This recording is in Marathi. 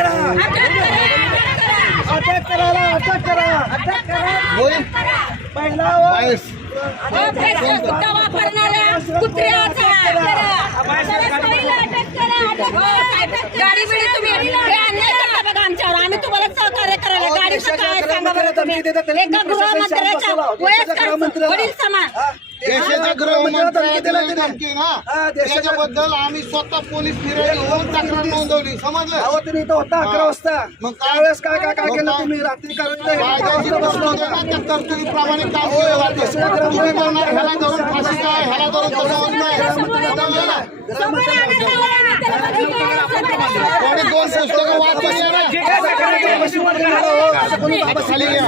करा, अटक करायला अटक करा. पहिला गाडी बिडी तुम्ही अन्याय करता बघा आमच्यावर. आम्ही तुम्हाला सहकार्य करायला गाडीचं काय सांगा बरं तुम्ही. एका गृहमंत्र्याच्या वयस्कर वडील समान देशाच्या गृहमंत्र्याला धमकी ना, त्याच्याबद्दल आम्ही स्वतः पोलीस फिर्यादी होऊन तक्रार नोंदवली. समजलं? अहो तुम्ही इथं होता 11 वाजता. मग त्यावेळेस काय केलं तुम्ही? रात्री कायद्याची तरतुदीप्रमाणे काम केलं जातं. तुम्ही करणार ह्याला धरून फाशी काय, ह्याला धरून तसं होत नाही. समजलं ना? कोणी 2 पुस्तकं वाचून येणार. खाली घ्या.